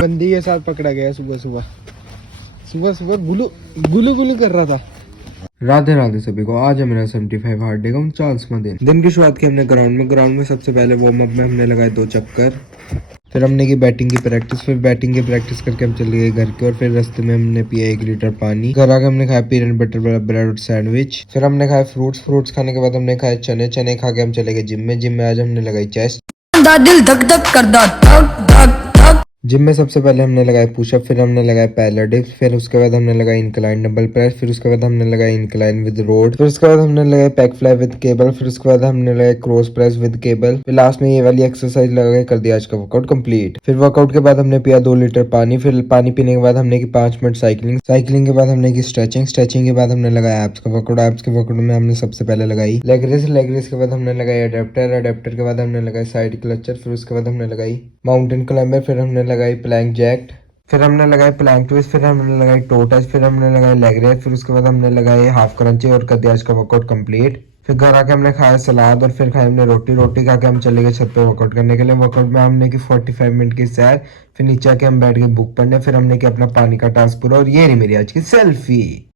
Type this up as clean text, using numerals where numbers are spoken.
बंदी के साथ पकड़ा गया सुबह सुबह। सुबह सुबह गुलू गुलू गुलू कर रहा था। राधे राधे सभी को। आज है मेरा 75 हार्ड डे का 49वां दिन की शुरुआत की हमने ग्राउंड में सबसे पहले वार्म अप में हमने लगाए 2 चक्कर। फिर हमने की बैटिंग की प्रैक्टिस। फिर बैटिंग की प्रैक्टिस करके हम चले गए घर के, और फिर रास्ते में हमने पिया 1 लीटर पानी। घर आके हमने खाया पीनट बटर ब्रेड और सैंडविच। फिर हमने खाया फ्रूट्स खाने के बाद हमने खाए चने खा के हम चले गए जिम में आज हमने लगाई चेस्ट। दिल धक धक कर धक। जिम में सबसे पहले हमने लगाए पुशअप, फिर हमने लगाए पैरेलल डिप्स, फिर उसके बाद हमने लगाई इंक्लाइन डंबल प्रेस, फिर उसके बाद हमने लगाई इंक्लाइन विद रोड, फिर उसके बाद हमने लगाए पैक फ्लाई विद केबल, फिर उसके बाद हमने लगाए क्रॉस प्रेस विद केबल। फिर लास्ट में ये वाली एक्सरसाइज लगा के कर दिया आज का वर्कआउट कंप्लीट। फिर वर्कआउट के बाद हमने पिया 2 लीटर पानी। फिर पानी पीने के बाद हमने की 5 मिनट साइकिलिंग के बाद हमने की स्ट्रेचिंग के बाद हमने लगाया एब्स का वर्कआउट। एब्स के वर्कआउट में हमने सबसे पहले लगाई लेग रेस के बाद हमने लगाई अडेप्टर के बाद हमने लगाई साइड क्लचर, फिर उसके बाद हमने लगाई माउंटेन क्लाइंबर, फिर हमने लगाई प्लैंक जैक, फिर हमने लगाई प्लैंक ट्विस्ट, फिर हमने लगाई टो टच, फिर हमने लगाई लेग रेस, फिर उसके बाद हमने लगाई हाफ क्रंची और कर दिया आज का वर्कआउट कंप्लीट। फिर घर आके हमने खाया सलाद और फिर खाई हमने रोटी खा के हम चले गए छत पे वर्कआउट करने के लिए। वर्कआउट में हमने की 45 मिनट की सैर, फिर नीचे आके हम बैठ गए बुक पढ़ने, फिर हमने किया अपना पानी का टास्क पूरा। और ये रही मेरी आज की सेल्फी।